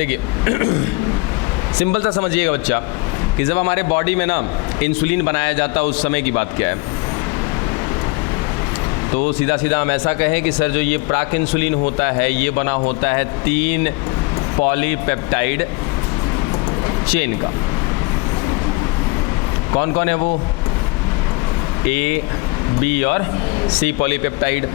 देखिए सिंपल सा समझिएगा बच्चा कि जब हमारे बॉडी में ना इंसुलिन बनाया जाता है उस समय की बात क्या है। तो सीधा सीधा हम ऐसा कहें कि सर जो ये प्राक इंसुलिन होता है ये बना होता है 3 पॉलीपेप्टाइड चेन का। कौन कौन है वो? ए, बी और सी पॉलीपेप्टाइड।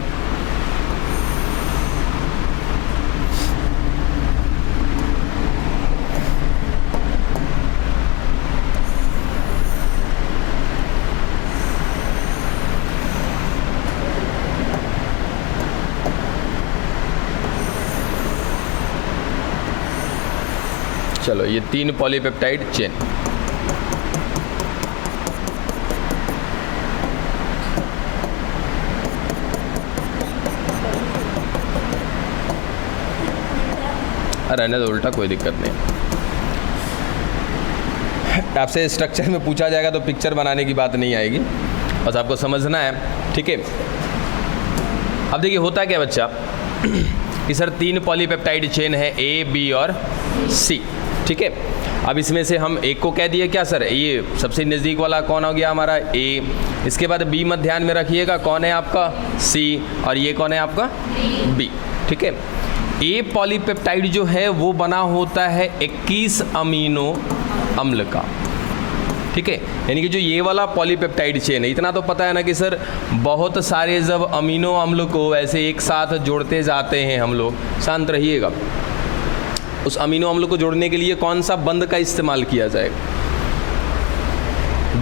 चलो ये 3 पॉलीपेप्टाइड चेन। रहने दो, उल्टा कोई दिक्कत नहीं। आपसे स्ट्रक्चर में पूछा जाएगा तो पिक्चर बनाने की बात नहीं आएगी, बस आपको समझना है, ठीक है। अब देखिए होता क्या बच्चा कि सर 3 पॉलीपेप्टाइड चेन है ए, बी और सी, ठीक है। अब इसमें से हम एक को कह दिए क्या सर, ये सबसे नज़दीक वाला कौन हो गया हमारा ए। इसके बाद बी मत ध्यान में रखिएगा, कौन है आपका सी, और ये कौन है आपका बी, ठीक है। ए पॉलीपेप्टाइड जो है वो बना होता है 21 अमीनो अम्ल का, ठीक है। यानी कि जो ये वाला पॉलीपेप्टाइड चेन है, इतना तो पता है ना कि सर बहुत सारे जब अमीनो अम्ल को ऐसे एक साथ जोड़ते जाते हैं हम लोग, शांत रहिएगा, उस अमीनो अम्ल को जोड़ने के लिए कौन सा बंध का इस्तेमाल किया जाएगा?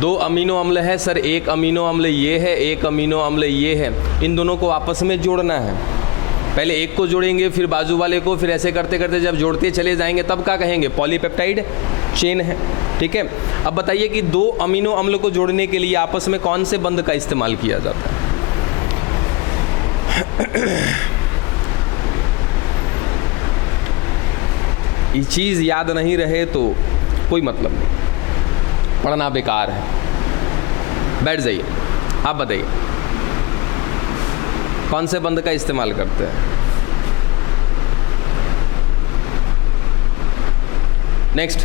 2 अमीनो अम्ल है सर, एक अमीनो अम्ल ये है, एक अमीनो अम्ल ये है, इन दोनों को आपस में जोड़ना है। पहले एक को जोड़ेंगे फिर बाजू वाले को, फिर ऐसे करते करते जब जोड़ते चले जाएंगे तब क्या कहेंगे? पॉलीपेप्टाइड चेन है, ठीक है। अब बताइए कि 2 अमीनो अम्ल को जोड़ने के लिए आपस में कौन से बंध का इस्तेमाल किया जाता है? ये चीज़ याद नहीं रहे तो कोई मतलब नहीं, पढ़ना बेकार है। बैठ जाइए, आप बताइए कौन से बंध का इस्तेमाल करते हैं? नेक्स्ट,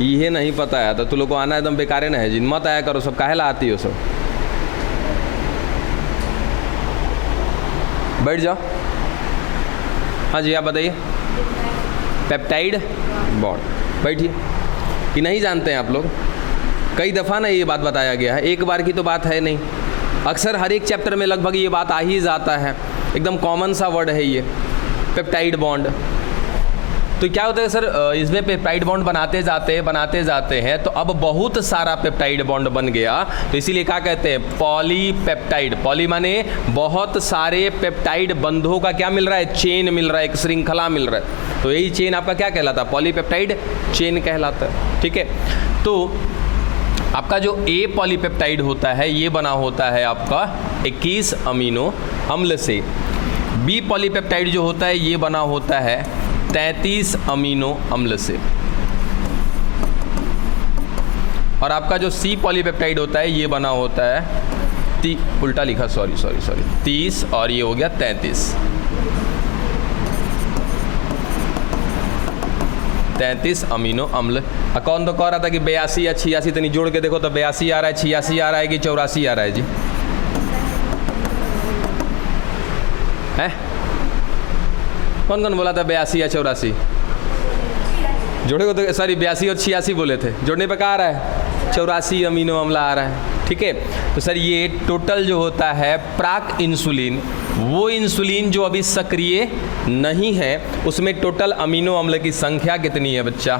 ये नहीं पता है तो तू लोग को आना एकदम बेकारे ना है, जिन मत आया करो, सब काहे ला आती हो सब। बैठ जाओ। हाँ जी, आप बताइए। पेप्टाइड बॉन्ड, बैठिए। कि नहीं जानते हैं आप लोग? कई दफ़ा ना ये बात बताया गया है, एक बार की तो बात है नहीं। अक्सर हर एक चैप्टर में लगभग ये बात आ ही जाता है, एकदम कॉमन सा वर्ड है ये पेप्टाइड बॉन्ड। तो क्या होता है सर, इसमें पेप्टाइड बॉन्ड बनाते जाते हैं तो अब बहुत सारा पेप्टाइड बॉन्ड बन गया, तो इसीलिए क्या कहते हैं? पॉलीपेप्टाइड। पॉली माने बहुत सारे पेप्टाइड बंधों का क्या मिल रहा है? चेन मिल रहा है, एक श्रृंखला मिल रहा है। तो यही चेन आपका क्या कहलाता है? पॉलीपेप्टाइड चेन कहलाता है, ठीक है। तो आपका जो ए पॉलीपेप्टाइड होता है ये बना होता है आपका 21 अमीनो अम्ल से। बी पॉलीपेप्टाइड जो होता है ये बना होता है 33 अमीनो अम्ल से। और आपका जो सी पॉलीपेप्टाइड होता है ये बना होता है उल्टा लिखा, सॉरी 30, और ये हो गया 33 अमीनो अम्ल। कौन तो कह रहा था कि 82 या 86, तनी जोड़ के देखो तो 82 आ रहा है, 86 आ रहा है कि 84 आ रहा है जी? है कौन कौन बोला था 82 या 84? जोड़े को तो सॉरी 82 और 86 बोले थे, जोड़ने पे क्या आ रहा है? 84 अमीनो अम्ल आ रहा है, ठीक है। तो सर ये टोटल जो होता है प्राक इंसुलिन, वो इंसुलिन जो अभी सक्रिय नहीं है, उसमें टोटल अमीनो अम्ल की संख्या कितनी है बच्चा?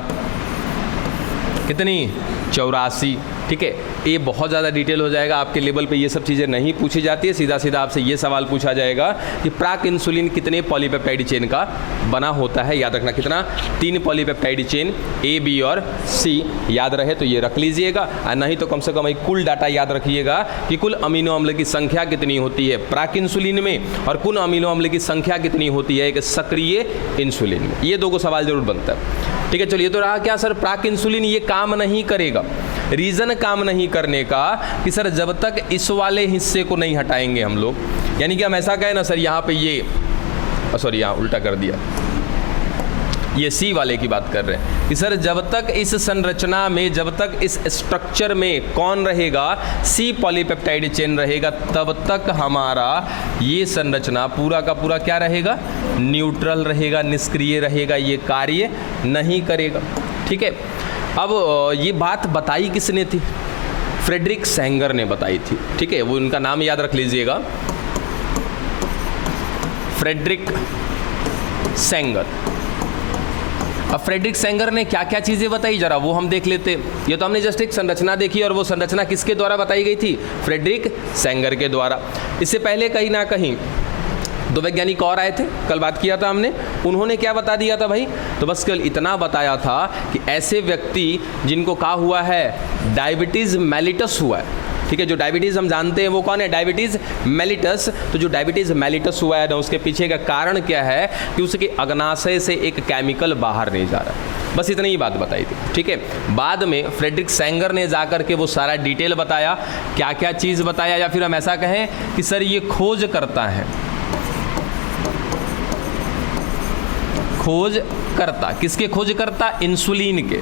कितनी? 84, ठीक है। ये बहुत ज़्यादा डिटेल हो जाएगा, आपके लेवल पे ये सब चीज़ें नहीं पूछी जाती है। सीधा सीधा आपसे ये सवाल पूछा जाएगा कि प्राक इंसुलिन कितने पॉलीपेप्टाइड चेन का बना होता है। याद रखना कितना? 3 पॉलीपेप्टाइड चेन, ए, बी और सी। याद रहे तो ये रख लीजिएगा, और नहीं तो कम से कम एक कुल डाटा याद रखिएगा कि कुल अमीनो अम्ल की संख्या कितनी होती है प्राक इंसुलिन में, और कुल अमीनो अम्ल की संख्या कितनी होती है एक सक्रिय इंसुलिन में। ये 2 सवाल जरूर बनता है, ठीक है। चलिए, तो रहा क्या सर, प्राक इंसुलिन ये काम नहीं करेगा। रीज़न काम नहीं करने का कि सर जब तक इस वाले हिस्से को नहीं हटाएंगे हम लोग, यानी कि हम ऐसा कहें ना सर, यहाँ पे ये सॉरी यहाँ उल्टा कर दिया, ये सी वाले की बात कर रहे हैं कि सर जब तक इस संरचना में, जब तक इस स्ट्रक्चर में कौन रहेगा, सी पॉलीपेप्टाइड चेन रहेगा, तब तक हमारा ये संरचना पूरा का पूरा क्या रहेगा, न्यूट्रल रहेगा, निष्क्रिय रहेगा, ये कार्य नहीं करेगा। ठीक है। अब ये बात बताई किसने थी? फ्रेडरिक सेंगर ने बताई थी। ठीक है, वो उनका नाम याद रख लीजिएगा, फ्रेडरिक सेंगर। अब फ्रेडरिक सेंगर ने क्या क्या चीज़ें बताई जरा वो हम देख लेते। ये तो हमने जस्ट एक संरचना देखी, और वो संरचना किसके द्वारा बताई गई थी? फ्रेडरिक सेंगर के द्वारा। इससे पहले कहीं ना कहीं दो वैज्ञानिक और आए थे, कल बात किया था हमने, उन्होंने क्या बता दिया था भाई? तो बस कल इतना बताया था कि ऐसे व्यक्ति जिनको क्या हुआ है, डायबिटीज़ मेलिटस हुआ है। ठीक है, जो डायबिटीज़ हम जानते हैं वो कौन है? Diabetes mellitus. तो जो डायबिटीज़ मेलिटस हुआ है ना, उसके पीछे का कारण क्या है कि उसके अग्नाशय से एक केमिकल बाहर नहीं जा रहा। बस इतनी ही बात बताई थी। ठीक है, बाद में फ्रेडरिक सेंगर ने जाकर के वो सारा डिटेल बताया, क्या क्या चीज़ बताया, या फिर हम ऐसा कहें कि सर ये खोज करता है, खोज करता, किसके खोज करता? इंसुलिन के।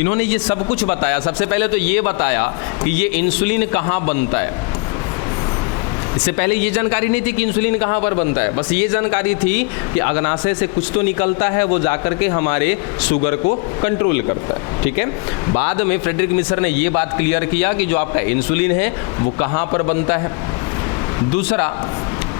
इन्होंने ये सब कुछ बताया। सबसे पहले तो ये बताया कि ये इंसुलिन कहाँ बनता है। इससे पहले ये जानकारी नहीं थी कि इंसुलिन कहाँ पर बनता है, बस ये जानकारी थी कि अग्नाशय से कुछ तो निकलता है, वो जाकर के हमारे शुगर को कंट्रोल करता है। ठीक है, बाद में फ्रेडरिक मिश्र ने ये बात क्लियर किया कि जो आपका इंसुलिन है वो कहाँ पर बनता है। दूसरा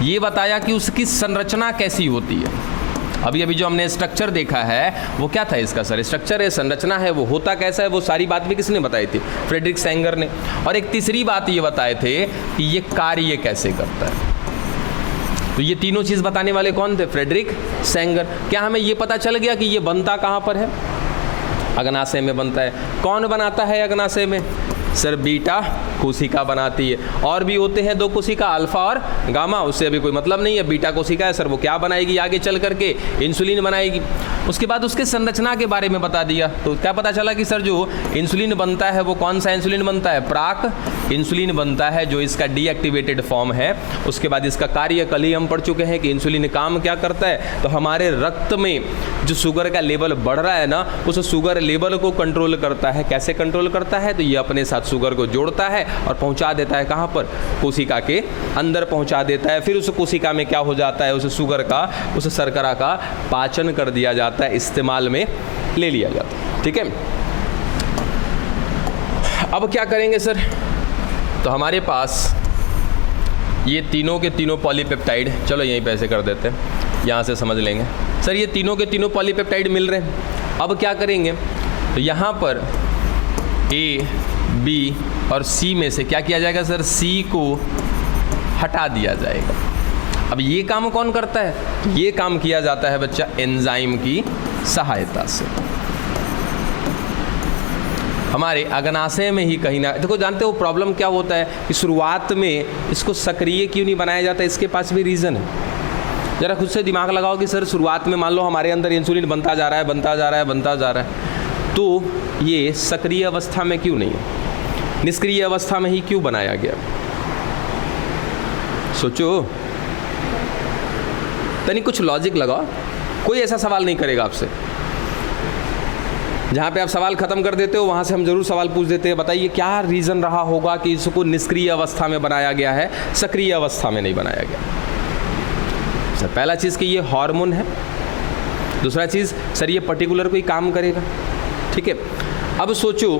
ये बताया कि उसकी संरचना कैसी होती है। अभी अभी जो हमने स्ट्रक्चर देखा है वो क्या था इसका? सर स्ट्रक्चर है, संरचना है, वो होता कैसा है, वो सारी बात भी किसने बताई थी? फ्रेडरिक सेंगर ने। और एक तीसरी बात ये बताए थे कि ये कार्य कैसे करता है। तो ये तीनों चीज़ बताने वाले कौन थे? Frederick Sanger. क्या हमें ये पता चल गया कि ये बनता कहाँ पर है? अग्नाशय में बनता है। कौन बनाता है अग्नाशय में? सर बीटा कोशिका बनाती है। और भी होते हैं दो कोशिका, अल्फा और गामा, उससे अभी कोई मतलब नहीं है। बीटा कोशिका है सर, वो क्या बनाएगी आगे चल करके? इंसुलिन बनाएगी। उसके बाद उसके संरचना के बारे में बता दिया। तो क्या पता चला कि सर जो इंसुलिन बनता है वो कौन सा इंसुलिन बनता है? प्राक इंसुलिन बनता है, जो इसका डीएक्टिवेटेड फॉर्म है। उसके बाद इसका कार्य कल ही हम पढ़ चुके हैं कि इंसुलिन काम क्या करता है, तो हमारे रक्त में जो शुगर का लेवल बढ़ रहा है ना, उस शुगर लेवल को कंट्रोल करता है। कैसे कंट्रोल करता है? तो ये अपने साथ शुगर को जोड़ता है और पहुंचा देता है कहाँ पर? कोशिका के अंदर पहुंचा देता है। फिर उस कोशिका में क्या हो जाता है? उस शुगर का, उस शर्करा का पाचन कर दिया जाता है, इस्तेमाल में ले लिया जाता है। ठीक है, अब क्या करेंगे सर? तो हमारे पास ये तीनों के तीनों पॉलीपेप्टाइड, चलो यहीं पे ऐसे कर देते हैं, यहाँ से समझ लेंगे। सर ये तीनों के तीनों पॉलीपेप्टाइड मिल रहे हैं। अब क्या करेंगे? तो यहाँ पर ए, बी और सी में से क्या किया जाएगा सर? सी को हटा दिया जाएगा। अब ये काम कौन करता है? ये काम किया जाता है बच्चा एंजाइम की सहायता से। हमारे अग्नाशय में ही कहीं ना, देखो जानते हो प्रॉब्लम क्या होता है कि शुरुआत में इसको सक्रिय क्यों नहीं बनाया जाता? इसके पास भी रीज़न है। ज़रा खुद से दिमाग लगाओ कि सर शुरुआत में मान लो हमारे अंदर इंसुलिन बनता जा रहा है, बनता जा रहा है, बनता जा रहा है, तो ये सक्रिय अवस्था में क्यों नहीं है? निष्क्रिय अवस्था में ही क्यों बनाया गया? सोचो, तनी कुछ लॉजिक लगाओ। कोई ऐसा सवाल नहीं करेगा आपसे। जहाँ पे आप सवाल खत्म कर देते हो वहाँ से हम जरूर सवाल पूछ देते हैं, बताइए क्या रीज़न रहा होगा कि इसको निष्क्रिय अवस्था में बनाया गया है, सक्रिय अवस्था में नहीं बनाया गया? सर पहला चीज़ कि ये हार्मोन है। दूसरा चीज़ सर ये पर्टिकुलर कोई काम करेगा। ठीक है, अब सोचो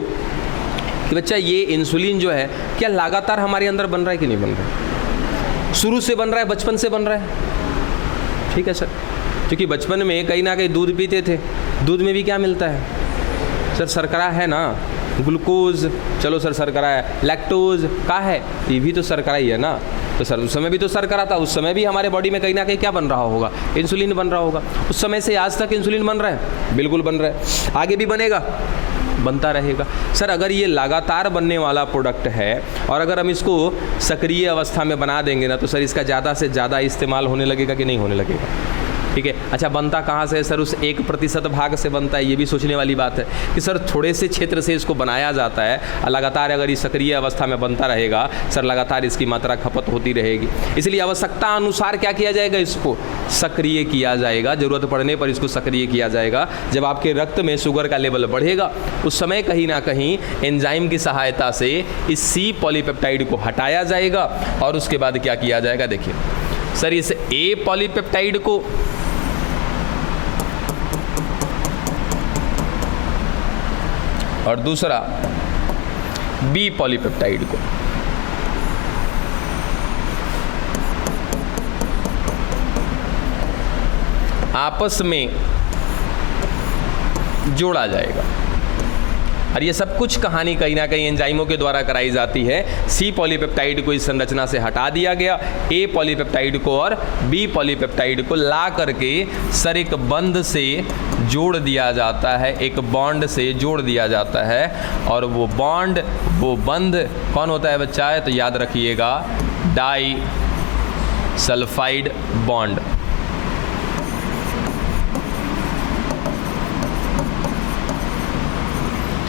कि बच्चा ये इंसुलिन जो है क्या लगातार हमारे अंदर बन रहा है कि नहीं बन रहा है? शुरू से बन रहा है, बचपन से बन रहा है। ठीक है सर, क्योंकि बचपन में कहीं ना कहीं दूध पीते थे, दूध में भी क्या मिलता है सर? शर्करा है ना, ग्लूकोज, चलो सर शर्करा है, लैक्टोज का है, ये भी तो शर्करा ही है ना। तो सर उस समय भी तो शर्करा था, उस समय भी हमारे बॉडी में कहीं ना कहीं क्या बन रहा होगा? इंसुलिन बन रहा होगा। उस समय से आज तक इंसुलिन बन रहा है, बिल्कुल बन रहा है, आगे भी बनेगा, बनता रहेगा। सर अगर ये लगातार बनने वाला प्रोडक्ट है और अगर हम इसको सक्रिय अवस्था में बना देंगे ना, तो सर इसका ज़्यादा से ज़्यादा इस्तेमाल होने लगेगा कि नहीं होने लगेगा? ठीक है। अच्छा, बनता कहाँ से है सर? उस 1% भाग से बनता है। ये भी सोचने वाली बात है कि सर थोड़े से क्षेत्र से इसको बनाया जाता है, लगातार अगर इस सक्रिय अवस्था में बनता रहेगा सर, लगातार इसकी मात्रा खपत होती रहेगी। इसलिए आवश्यकता अनुसार क्या किया जाएगा? इसको सक्रिय किया जाएगा, जरूरत पड़ने पर इसको सक्रिय किया जाएगा। जब आपके रक्त में शुगर का लेवल बढ़ेगा उस समय कहीं ना कहीं एंजाइम की सहायता से इस सी पॉलीपेप्टाइड को हटाया जाएगा और उसके बाद क्या किया जाएगा? देखिए सर, इस ए पॉलीपेप्टाइड को और दूसरा बी पॉलीपेप्टाइड को आपस में जोड़ा जाएगा। और ये सब कुछ कहानी कहीं ना कहीं एंजाइमों के द्वारा कराई जाती है। सी पॉलीपेप्टाइड को इस संरचना से हटा दिया गया, ए पॉलीपेप्टाइड को और बी पॉलीपेप्टाइड को ला करके सर एक बंध से जोड़ दिया जाता है, एक बॉन्ड से जोड़ दिया जाता है। और वो बॉन्ड, वो बंध कौन होता है बच्चा? है तो याद रखिएगा, डाई सल्फाइड बॉन्ड।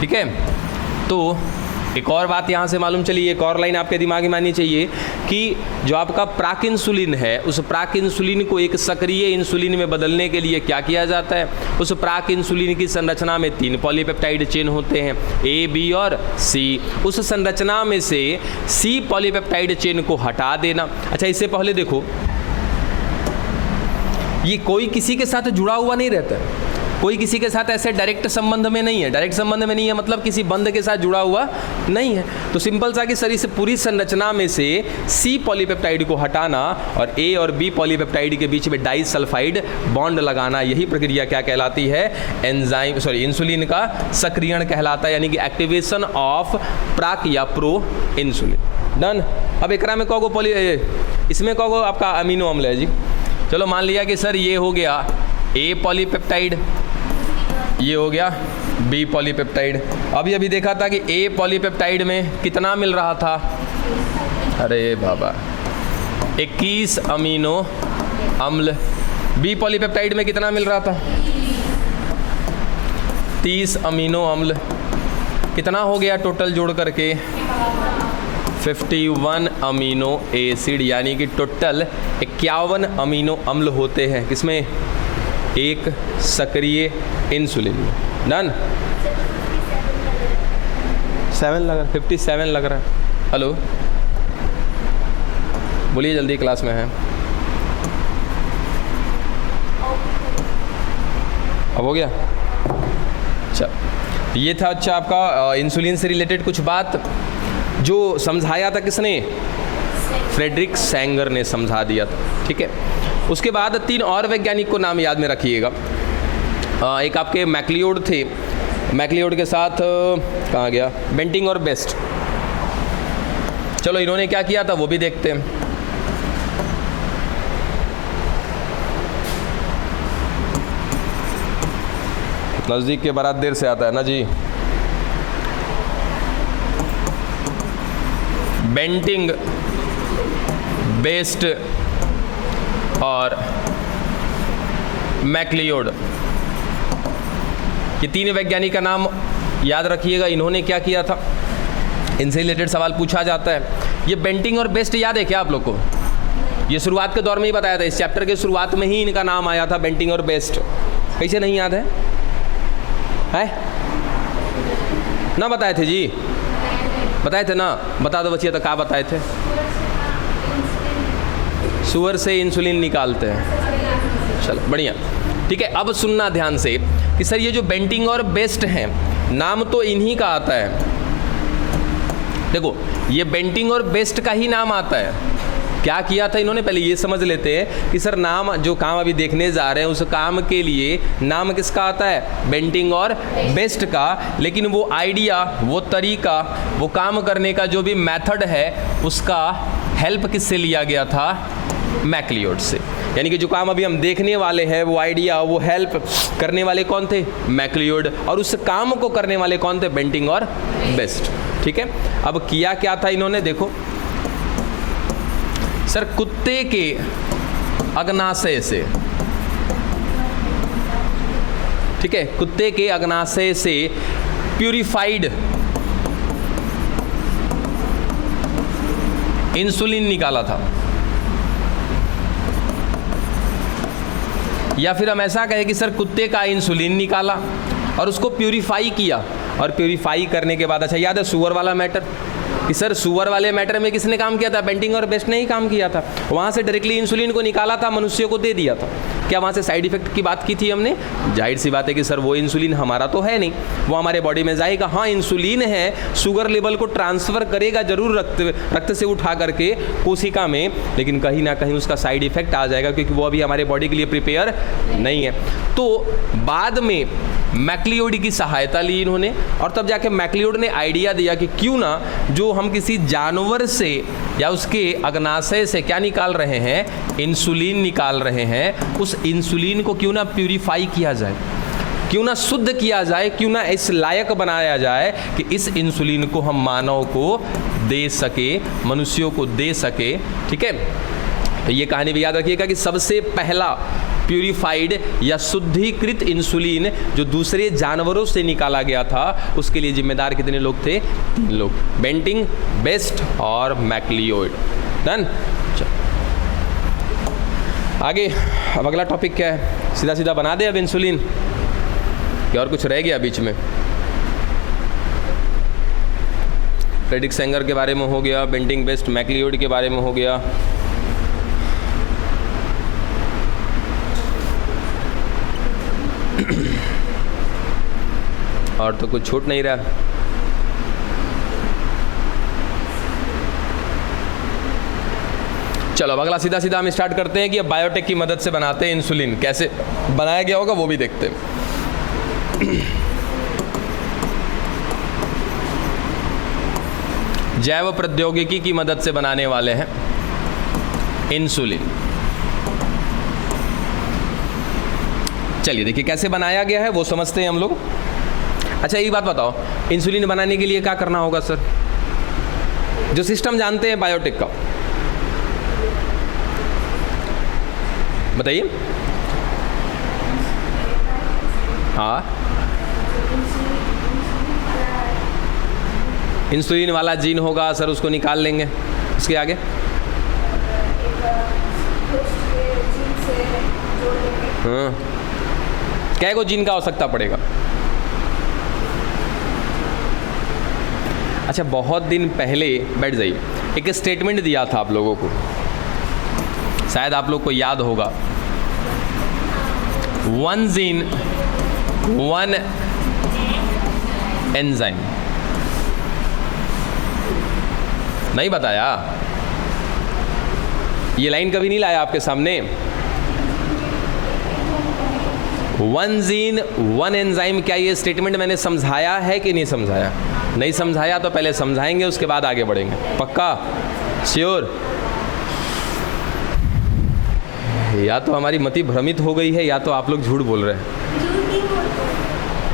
ठीक है। तो एक और बात यहाँ से मालूम चली, एक और लाइन आपके दिमाग में माननी चाहिए कि जो आपका प्राक इंसुलिन है, उस प्राक इंसुलिन को एक सक्रिय इंसुलिन में बदलने के लिए क्या किया जाता है? उस प्राक इंसुलिन की संरचना में 3 पॉलीपेप्टाइड चेन होते हैं, ए, बी और सी। उस संरचना में से सी पॉलीपेप्टाइड चेन को हटा देना। अच्छा, इससे पहले देखो, ये कोई किसी के साथ जुड़ा हुआ नहीं रहता है, कोई किसी के साथ ऐसे डायरेक्ट संबंध में नहीं है। डायरेक्ट संबंध में नहीं है मतलब किसी बंध के साथ जुड़ा हुआ नहीं है। तो सिंपल सा कि सर इस पूरी संरचना में से सी पॉलीपेप्टाइड को हटाना और ए और बी पॉलीपेप्टाइड के बीच में डाई सल्फाइड बॉन्ड लगाना, यही प्रक्रिया क्या कहलाती है? इंसुलिन का सक्रियण कहलाता है, यानी कि एक्टिवेशन ऑफ प्राक या प्रो इंसुलिन। डन। अब एकरा में कहोगो इसमें कहोगो आपका अमीनो अम्ल है जी। चलो मान लिया कि सर ये हो गया ए पॉलीपेप्टाइड, ये हो गया बी पॉलीपेप्टाइड। अभी अभी देखा था कि ए पॉलीपेप्टाइड में कितना मिल रहा था? अरे बाबा, 21 अमीनो अम्ल। बी पॉलीपेप्टाइड में कितना मिल रहा था? 30 अमीनो अम्ल। कितना हो गया टोटल जोड़ करके? 51 अमीनो एसिड, यानी कि टोटल 51 अमीनो अम्ल होते हैं किसमें? एक सक्रिय इंसुलिन में। डन। 7 लग रहा, 57 लग रहा है। हेलो, बोलिए जल्दी, क्लास में है। अब हो गया? अच्छा, ये था अच्छा आपका इंसुलिन से रिलेटेड कुछ बात जो समझाया था किसने? फ्रेडरिक सैंगर ने समझा दिया था। ठीक है। उसके बाद 3 और वैज्ञानिक को नाम याद में रखिएगा। एक आपके मैक्लियोड थे, मैक्लियोड के साथ कहाँ गया? बेंटिंग और बेस्ट। चलो इन्होंने क्या किया था वो भी देखते हैं। नज़दीक के बारात देर से आता है ना जी। बेंटिंग, बेस्ट और मैक्लियोड, ये 3 वैज्ञानिक का नाम याद रखिएगा। इन्होंने क्या किया था? इनसे रिलेटेड सवाल पूछा जाता है। ये बेंटिंग और बेस्ट याद है क्या आप लोग को? ये शुरुआत के दौर में ही बताया था, इस चैप्टर के शुरुआत में ही इनका नाम आया था, बेंटिंग और बेस्ट। कैसे नहीं याद है? ना बताए थे जी? बताए थे ना? बता दो बच्चिए, तो क्या बताए थे? सुअर से इंसुलिन निकालते हैं। चलो बढ़िया, ठीक है। अब सुनना ध्यान से कि सर ये जो बेंटिंग और बेस्ट हैं, नाम तो इन्हीं का आता है। देखो, ये बेंटिंग और बेस्ट का ही नाम आता है। क्या किया था इन्होंने? पहले ये समझ लेते हैं कि सर नाम, जो काम अभी देखने जा रहे हैं उस काम के लिए नाम किसका आता है? बेंटिंग और बेस्ट का। लेकिन वो आइडिया, वो तरीका, वो काम करने का जो भी मेथड है, उसका हेल्प किससे लिया गया था? मैक्लियोड से। यानी कि जो काम अभी हम देखने वाले हैं, वो आइडिया, वो हेल्प करने वाले कौन थे? मैक्लियोड। और उस काम को करने वाले कौन थे? बेंटिंग और बेस्ट। ठीक है। अब किया क्या था इन्होंने? देखो सर, कुत्ते के अग्नाशय से ठीक है, कुत्ते के अग्नाशय से प्यूरिफाइड इंसुलिन निकाला था। या फिर हम ऐसा कहें कि सर कुत्ते का इंसुलिन निकाला और उसको प्यूरिफाई किया, और प्यूरिफाई करने के बाद, अच्छा याद है सुअर वाला मैटर, कि सर सुअर वाले मैटर में किसने काम किया था? बेंटिंग और बेस्ट ने ही काम किया था। वहाँ से डायरेक्टली इंसुलिन को निकाला था, मनुष्य को दे दिया था। क्या वहाँ से साइड इफेक्ट की बात की थी हमने? जाहिर सी बात है कि सर वो इंसुलिन हमारा तो है नहीं, वो हमारे बॉडी में जाएगा। हाँ इंसुलिन है, शुगर लेवल को ट्रांसफ़र करेगा जरूर रक्त से उठा करके कोशिका में, लेकिन कहीं ना कहीं उसका साइड इफेक्ट आ जाएगा, क्योंकि वो अभी हमारे बॉडी के लिए प्रिपेयर नहीं है। तो बाद में मैक्लियोड की सहायता ली इन्होंने, और तब जाके मैक्लियोड ने आइडिया दिया कि क्यों ना जो हम किसी जानवर से या उसके अग्नाशय से क्या निकाल रहे हैं, इंसुलिन निकाल रहे हैं, उस इंसुलिन को क्यों ना प्यूरिफाई किया जाए, क्यों ना शुद्ध किया जाए, क्यों ना इस लायक बनाया जाए कि इस इंसुलिन को हम मानव को दे सके, मनुष्यों को दे सके। ठीक है, तो ये कहानी भी याद रखिएगा कि सबसे पहला प्यूरिफाइड या शुद्धिकृत इंसुलिन जो दूसरे जानवरों से निकाला गया था, उसके लिए जिम्मेदार कितने लोग थे? 3 लोग, बेंटिंग, बेस्ट और मैक्लियोड। डन। आगे अब अगला टॉपिक क्या है? सीधा सीधा बना दे अब इंसुलिन, क्या और कुछ रह गया बीच में? फ्रेडरिक सेंगर के बारे में हो गया, बेंटिंग, बेस्ट, मैक्लियोड के बारे में हो गया। और तो कुछ छूट नहीं रहा। चलो अब अगला सीधा सीधा हम स्टार्ट करते हैं कि अब बायोटेक की मदद से बनाते हैं इंसुलिन। कैसे बनाया गया होगा वो भी देखते हैं। जैव प्रौद्योगिकी की मदद से बनाने वाले हैं इंसुलिन। चलिए देखिए कैसे बनाया गया है वो समझते हैं हम लोग। अच्छा एक बात बताओ, इंसुलिन बनाने के लिए क्या करना होगा सर? जो सिस्टम जानते हैं बायोटेक का, बताइए। हाँ, इंसुलिन वाला जीन होगा सर, उसको निकाल लेंगे। उसके आगे हाँ, क्या को जीन का आवश्यकता पड़ेगा? अच्छा बहुत दिन पहले, बैठ जाइए, एक स्टेटमेंट दिया था आप लोगों को, शायद आप लोग को याद होगा। 1 जीन 1 एंजाइम। नहीं बताया? ये लाइन कभी नहीं लाया आपके सामने? 1 जीन 1 एंजाइम, क्या ये स्टेटमेंट मैंने समझाया है कि नहीं समझाया? नहीं समझाया तो पहले समझाएंगे, उसके बाद आगे बढ़ेंगे। पक्का? श्योर? या तो हमारी मति भ्रमित हो गई है या तो आप लोग झूठ बोल रहे हैं।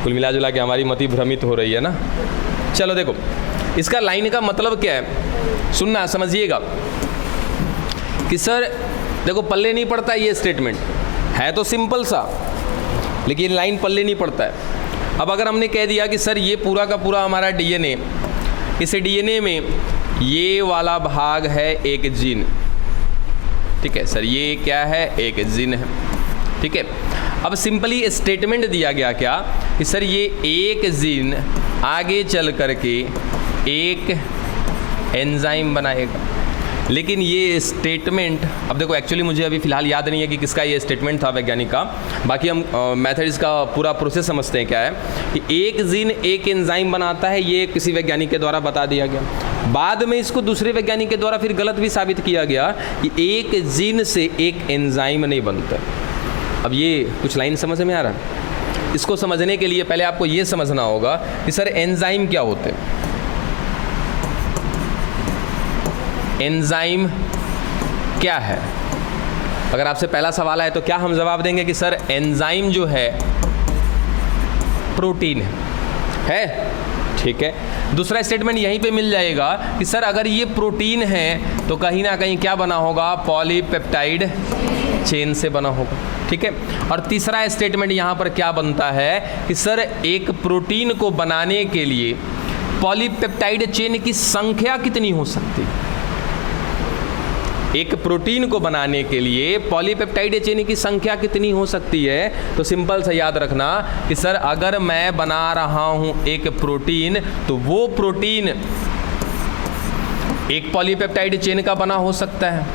कुल मिला जुला के हमारी मति भ्रमित हो रही है ना। चलो देखो इसका लाइन का मतलब क्या है, सुनना समझिएगा कि सर देखो पल्ले नहीं पड़ता ये स्टेटमेंट है तो सिंपल सा, लेकिन लाइन पल्ले नहीं पड़ता है। अब अगर हमने कह दिया कि सर ये पूरा का पूरा हमारा डीएनए, इस डीएनए में ये वाला भाग है एक जीन, ठीक है सर, ये क्या है? एक जीन है, ठीक है। अब सिंपली स्टेटमेंट दिया गया क्या कि सर ये एक जीन आगे चल करके एक एंजाइम बनाएगा। लेकिन ये स्टेटमेंट, अब देखो एक्चुअली मुझे अभी फ़िलहाल याद नहीं है कि किसका ये स्टेटमेंट था वैज्ञानिक का, बाकी हम मेथड्स का पूरा प्रोसेस समझते हैं। क्या है कि एक जीन एक एंजाइम बनाता है, ये किसी वैज्ञानिक के द्वारा बता दिया गया। बाद में इसको दूसरे वैज्ञानिक के द्वारा फिर गलत भी साबित किया गया कि एक जीन से एक एंजाइम नहीं बनता। अब ये कुछ लाइन समझ में आ रहा है? इसको समझने के लिए पहले आपको ये समझना होगा कि सर एंजाइम क्या होते हैं। एंजाइम क्या है? अगर आपसे पहला सवाल है तो क्या हम जवाब देंगे कि सर एंजाइम जो है प्रोटीन है, ठीक है। दूसरा स्टेटमेंट यहीं पे मिल जाएगा कि सर अगर ये प्रोटीन है तो कहीं ना कहीं क्या बना होगा? पॉलीपेप्टाइड चेन से बना होगा। ठीक है। और तीसरा स्टेटमेंट यहाँ पर क्या बनता है कि सर एक प्रोटीन को बनाने के लिए पॉलीपेप्टाइड चेन की संख्या कितनी हो सकती है। एक प्रोटीन को बनाने के लिए पॉलीपेप्टाइड चेन की संख्या कितनी हो सकती है। तो सिंपल सा याद रखना कि सर अगर मैं बना रहा हूं एक प्रोटीन तो वो प्रोटीन एक पॉलीपेप्टाइड चेन का बना हो सकता है,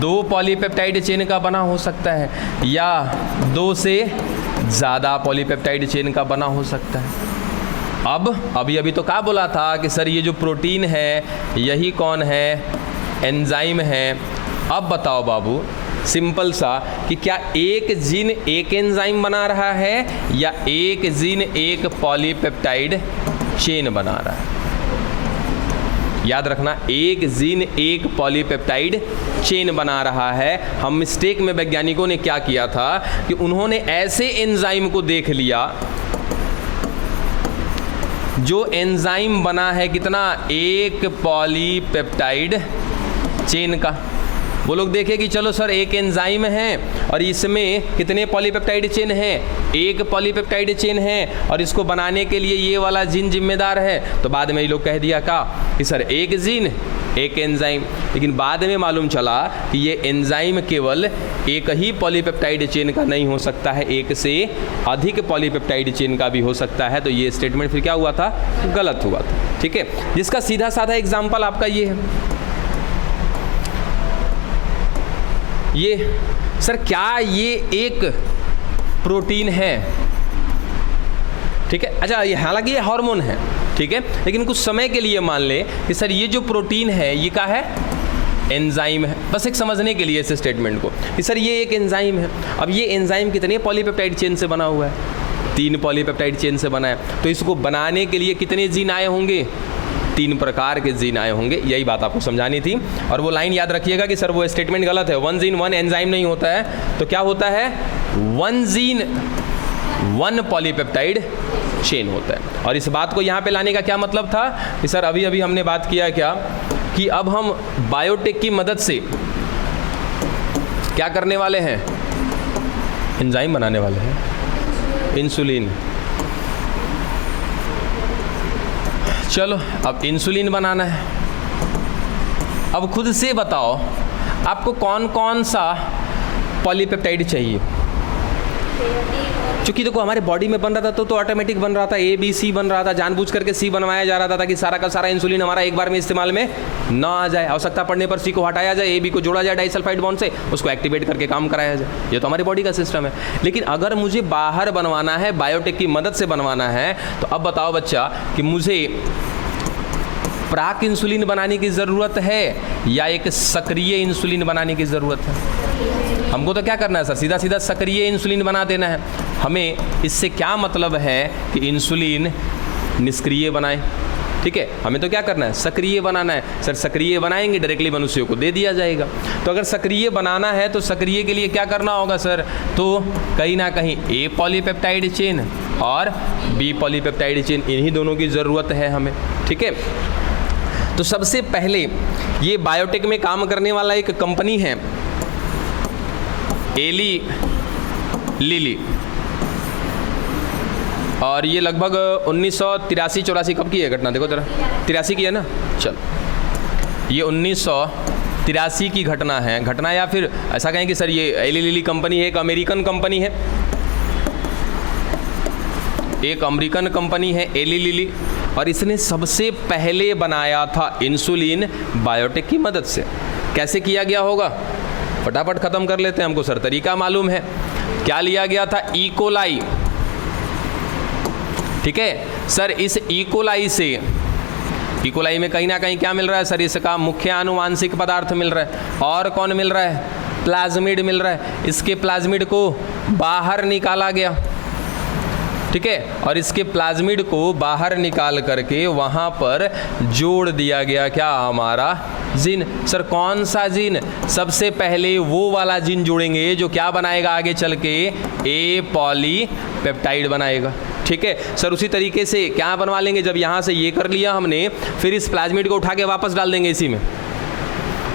2 पॉलीपेप्टाइड चेन का बना हो सकता है, या 2 से ज़्यादा पॉलीपेप्टाइड चेन का बना हो सकता है। अब अभी तो क्या बोला था कि सर ये जो प्रोटीन है यही कौन है, एंजाइम है। अब बताओ बाबू सिंपल सा कि क्या एक जीन एक एंजाइम बना रहा है या एक जीन एक पॉलीपेप्टाइड चेन बना रहा है। याद रखना, एक जीन एक पॉलीपेप्टाइड चेन बना रहा है। हम मिस्टेक में वैज्ञानिकों ने क्या किया था कि उन्होंने ऐसे एंजाइम को देख लिया जो एंजाइम बना है कितना, एक पॉलीपेप्टाइड चेन का। वो लोग देखे कि चलो सर एक एंजाइम है और इसमें कितने पॉलीपेप्टाइड चेन हैं, एक पॉलीपेप्टाइड चेन है और इसको बनाने के लिए ये वाला जीन जिम्मेदार है। तो बाद में ये लोग कह दिया का कि सर एक जीन एक एंजाइम। लेकिन बाद में मालूम चला कि ये एंजाइम केवल एक ही पॉलीपेप्टाइड चेन का नहीं हो सकता है, एक से अधिक पॉलीपेप्टाइड चेन का भी हो सकता है। तो ये स्टेटमेंट फिर क्या हुआ था, गलत हुआ था। ठीक है, जिसका सीधा साधा एग्जाम्पल आपका ये है। ये सर क्या ये एक प्रोटीन है, ठीक है। अच्छा, ये हालांकि ये हार्मोन है, ठीक है, लेकिन कुछ समय के लिए मान ले कि सर ये जो प्रोटीन है ये क्या है, एंजाइम है। बस एक समझने के लिए इस स्टेटमेंट को कि सर ये एक एंजाइम है। अब ये एंजाइम कितने पॉलीपेप्टाइड चेन से बना हुआ है, 3 पॉलीपेप्टाइड चेन से बना है। तो इसको बनाने के लिए कितने जीन आए होंगे, 3 प्रकार के जीन आए होंगे। यही बात आपको समझानी थी। और वो लाइन याद रखिएगा कि सर वो स्टेटमेंट गलत है, 1 जीन 1 एंजाइम नहीं होता है। तो क्या होता है, 1 जीन 1 पॉलीपेप्टाइड चेन होता है। और इस बात को यहाँ पे लाने का क्या मतलब था कि सर अभी हमने बात किया क्या कि अब हम बायोटेक की मदद से क्या करने वाले हैं, एंजाइम बनाने वाले हैं, इंसुलिन। चलो अब इंसुलिन बनाना है। अब खुद से बताओ आपको कौन कौन सा पॉलीपेप्टाइड चाहिए। क्योंकि देखो हमारे बॉडी में बन रहा था तो ऑटोमेटिक बन रहा था, A B C बन रहा था, जानबूझ करके C बनवाया जा रहा था ताकि सारा का सारा इंसुलिन हमारा एक बार में इस्तेमाल में ना आ जाए। आवश्यकता पड़ने पर C को हटाया जाए, AB को जोड़ा जाए डाइसल्फाइड बॉन्ड से, उसको एक्टिवेट करके काम कराया जाए। ये तो हमारी बॉडी का सिस्टम है। लेकिन अगर मुझे बाहर बनवाना है, बायोटेक की मदद से बनवाना है, तो अब बताओ बच्चा कि मुझे प्राक इंसुलिन बनाने की ज़रूरत है या एक सक्रिय इंसुलिन बनाने की ज़रूरत है। हमको तो क्या करना है सर, सीधा सीधा सक्रिय इंसुलिन बना देना है। हमें इससे क्या मतलब है कि इंसुलिन निष्क्रिय बनाएं, ठीक है। हमें तो क्या करना है, सक्रिय बनाना है। सर सक्रिय बनाएंगे डायरेक्टली मनुष्यों को दे दिया जाएगा। तो अगर सक्रिय बनाना है तो सक्रिय के लिए क्या करना होगा सर, तो कहीं ना कहीं A पॉलीपेप्टाइड चेन और B पॉलीपेप्टाइड चेन, इन्हीं दोनों की ज़रूरत है हमें, ठीक है। तो सबसे पहले ये बायोटेक में काम करने वाला एक कंपनी है एली लिली, और ये लगभग 1983-84 कब की है घटना, देखो जरा, 83 की है ना। चल ये 1983 की घटना है, घटना या फिर ऐसा कहें कि सर ये एली लिली कंपनी है, एक अमेरिकन कंपनी है, एक अमेरिकन कंपनी है एली लिली। और इसने सबसे पहले बनाया था इंसुलिन बायोटेक की मदद से। कैसे किया गया होगा, फटाफट खत्म कर लेते हैं, हमको सर तरीका मालूम है। क्या लिया गया था, इकोलाई, ठीक है सर। इस इकोलाई से, इकोलाई में कहीं ना कहीं क्या मिल रहा है सर, इसका मुख्य आनुवांशिक पदार्थ मिल रहा है। और कौन मिल रहा है, प्लाज्मिड मिल रहा है। इसके प्लाज्मिड को बाहर निकाला गया, ठीक है, और इसके प्लाज्मिड को बाहर निकाल करके वहाँ पर जोड़ दिया गया क्या, हमारा जीन। सर कौन सा जीन, सबसे पहले वो वाला जीन जोड़ेंगे जो क्या बनाएगा आगे चल के, A पॉलीपेप्टाइड बनाएगा, ठीक है सर। उसी तरीके से क्या बनवा लेंगे, जब यहाँ से ये कर लिया हमने, फिर इस प्लाज्मिड को उठा के वापस डाल देंगे इसी में,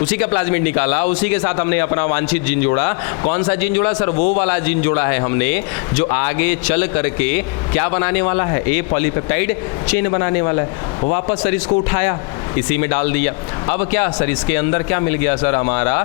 उसी का प्लाज्मिड निकाला, उसी के साथ हमने अपना वांछित जीन जोड़ा। कौन सा जीन जोड़ा सर? वो वाला जीन जोड़ा है हमने जो आगे चल करके क्या बनाने वाला है? ए पॉलीपेप्टाइड चेन बनाने वाला है। वापस सर इसको उठाया, इसी में डाल दिया। अब क्या सर इसके अंदर क्या मिल गया सर? हमारा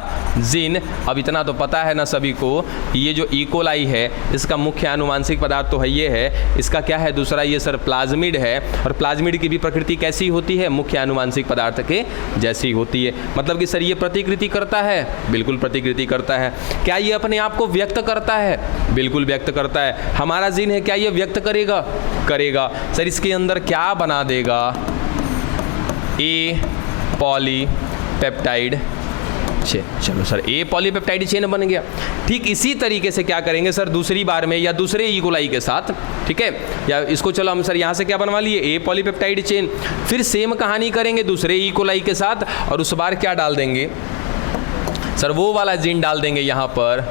जीन। अब इतना तो पता है ना सभी को, ये जो इकोलाई है इसका मुख्य आनुवांशिक पदार्थ तो है ये है, इसका क्या है दूसरा? ये सर प्लाज्मिड है। और प्लाज्मिड की भी प्रकृति कैसी होती है? मुख्य आनुवांशिक पदार्थ के जैसी होती है। मतलब कि सर ये प्रतिकृति करता है? बिल्कुल प्रतिकृति करता है। क्या ये अपने आप को व्यक्त करता है? बिल्कुल व्यक्त करता है। हमारा जीन है, क्या ये व्यक्त करेगा? करेगा। सर इसके अंदर क्या बना देगा? ए पॉलीपेप्टाइड चेन। चलो सर ए पॉलीपेप्टाइड चेन बन गया। ठीक इसी तरीके से क्या करेंगे सर दूसरी बार में या दूसरे इकोलाई के साथ, ठीक है, या इसको चलो हम सर यहाँ से क्या बनवा लिए? ए पॉलीपेप्टाइड चेन। फिर सेम कहानी करेंगे दूसरे इकोलाई के साथ, और उस बार क्या डाल देंगे सर? वो वाला जीन डाल देंगे यहाँ पर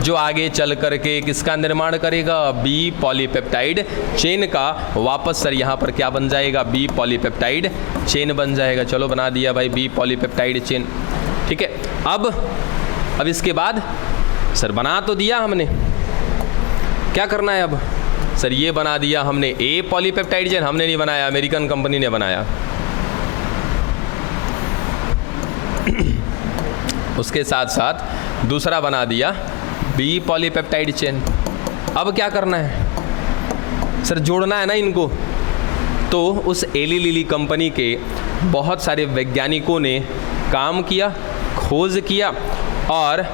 जो आगे चल करके किसका निर्माण करेगा? बी पॉलीपेप्टाइड चेन का। वापस सर यहाँ पर क्या बन जाएगा? बी पॉलीपेप्टाइड चेन बन जाएगा। चलो बना दिया भाई बी पॉलीपेप्टाइड चेन, ठीक है। अब इसके बाद सर बना तो दिया हमने, क्या करना है अब सर? ये बना दिया हमने ए पॉलीपेप्टाइड चेन। हमने नहीं बनाया, अमेरिकन कंपनी ने बनाया। उसके साथ साथ दूसरा बना दिया बी पॉलीपेप्टाइड चेन। अब क्या करना है सर? जोड़ना है ना इनको। तो उस एली लिली कंपनी के बहुत सारे वैज्ञानिकों ने काम किया, खोज किया और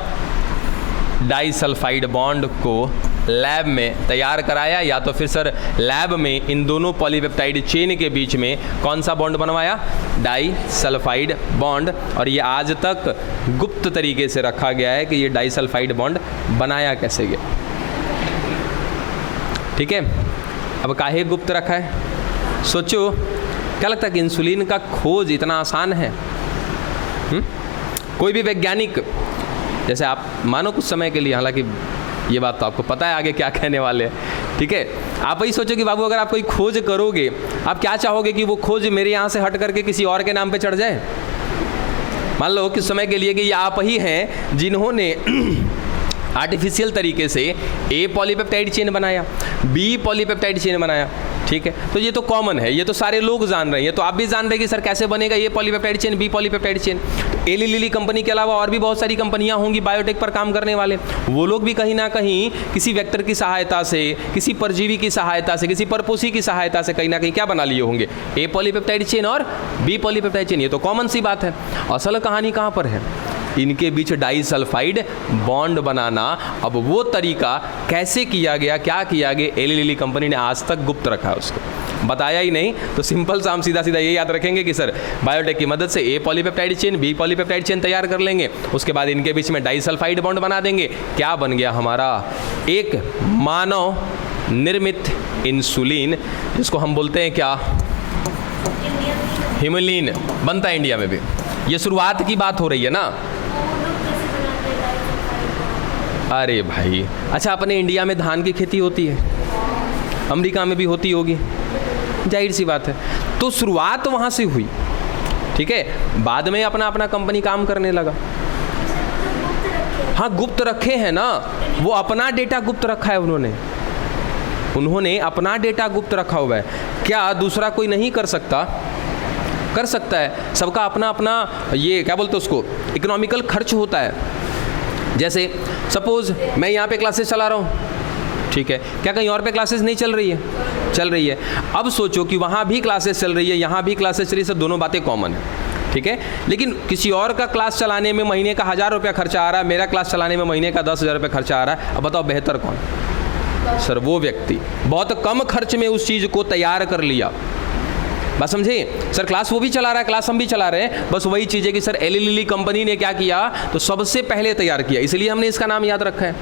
डाइसल्फाइड बॉन्ड को लैब में तैयार कराया, या तो फिर सर लैब में इन दोनों पॉलीपेप्टाइड चेन के बीच में कौन सा बॉन्ड बनवाया? Disulphide bond. और ये आज तक गुप्त तरीके से रखा गया है कि ये डाइसल्फाइड बॉन्ड बनाया कैसे गया, ठीक है। अब काहे गुप्त रखा है? सोचो, क्या लगता है कि इंसुलिन का खोज इतना आसान है? कोई भी वैज्ञानिक, जैसे आप मानो कुछ समय के लिए, हालांकि ये बात तो आपको पता है आगे क्या कहने वाले हैं, ठीक है, आप वही सोचो कि बाबू अगर आप कोई खोज करोगे, आप क्या चाहोगे कि वो खोज मेरे यहाँ से हट करके किसी और के नाम पे चढ़ जाए? मान लो किस समय के लिए कि ये आप ही हैं जिन्होंने आर्टिफिशियल तरीके से ए पॉलीपेप्टाइड चेन बनाया, बी पॉलीपेप्टाइड चेन बनाया, ठीक है। तो ये तो कॉमन है, ये तो सारे लोग जान रहे हैं, तो आप भी जान रहे हैं कि सर कैसे बनेगा ये polypeptide chain, B polypeptide chain. Eli Lilly company के अलावा और भी बहुत सारी कंपनियां होंगी बायोटेक पर काम करने वाले, वो लोग भी कहीं ना कहीं किसी वेक्टर की सहायता से, किसी परजीवी की सहायता से, किसी परपोषी की सहायता से कहीं ना कहीं क्या बना लिए होंगे? ए पॉलीपेप्टाइड चेन और बी पॉलीपेप्टाइड चेन। ये तो कॉमन सी बात है। असल कहानी कहाँ पर है? इनके बीच डाइसल्फाइड बॉन्ड बनाना। अब वो तरीका कैसे किया गया, क्या किया गया, एली लिली कंपनी ने आज तक गुप्त रखा है, उसको बताया ही नहीं। तो सिंपल सा हम सीधा सीधा ये याद रखेंगे कि सर बायोटेक की मदद से A polypeptide chain, B polypeptide chain तैयार कर लेंगे, उसके बाद इनके बीच में डाइसल्फाइड बॉन्ड बना देंगे। क्या बन गया हमारा? एक मानव निर्मित इंसुलिन, जिसको हम बोलते हैं क्या? हिमोलिन। बनता है इंडिया में भी। ये शुरुआत की बात हो रही है ना। अरे भाई, अच्छा, अपने इंडिया में धान की खेती होती है, अमेरिका में भी होती होगी, जाहिर सी बात है। तो शुरुआत वहाँ से हुई, ठीक है। बाद में अपना अपना कंपनी काम करने लगा। हाँ, गुप्त रखे हैं ना, वो अपना डेटा गुप्त रखा है उन्होंने अपना डेटा गुप्त रखा हुआ है। क्या दूसरा कोई नहीं कर सकता? कर सकता है। सबका अपना अपना ये क्या बोलते हैं उसको, इकोनॉमिकल खर्च होता है। जैसे सपोज मैं यहाँ पे क्लासेस चला रहा हूँ, ठीक है, क्या कहीं और पे क्लासेस नहीं चल रही है? चल रही है। अब सोचो कि वहाँ भी क्लासेस चल रही है, यहाँ भी क्लासेस चल रही है, सब दोनों बातें कॉमन है, ठीक है। लेकिन किसी और का क्लास चलाने में महीने का 1000 रुपया खर्चा आ रहा है, मेरा क्लास चलाने में महीने का 10,000 रुपया खर्चा आ रहा है। अब बताओ बेहतर कौन? सर वो व्यक्ति बहुत कम खर्च में उस चीज़ को तैयार कर लिया। बस समझे सर, क्लास वो भी चला रहा है, क्लास हम भी चला रहे हैं, बस वही चीज़ है कि सर एली लिली कंपनी ने क्या किया, तो सबसे पहले तैयार किया, इसलिए हमने इसका नाम याद रखा है,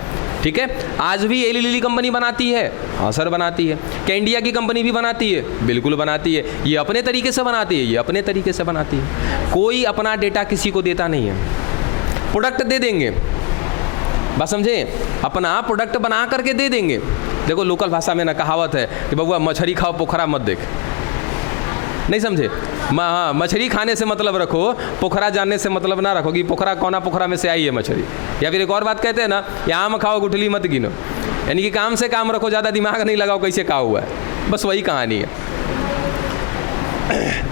ठीक है। आज भी एली लिली कंपनी बनाती है? हाँ सर बनाती है। क्या इंडिया की कंपनी भी बनाती है? बिल्कुल बनाती है। ये अपने तरीके से बनाती है, ये अपने तरीके से बनाती है। कोई अपना डेटा किसी को देता नहीं है। प्रोडक्ट दे देंगे, बस समझे, अपना प्रोडक्ट बना करके दे देंगे। देखो लोकल भाषा में ना कहावत है कि बबुआ मछली खाओ पोखरा मत देख, नहीं समझे? हाँ, मछली खाने से मतलब रखो, पोखरा जानने से मतलब ना रखो कि पोखरा कौना पोखरा में से आई है मछली। या फिर एक और बात कहते हैं ना, या आम खाओ गुठली मत गिनो, यानी कि काम से काम रखो, ज़्यादा दिमाग नहीं लगाओ कैसे कहा हुआ है, बस वही कहानी है।